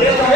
Yeah.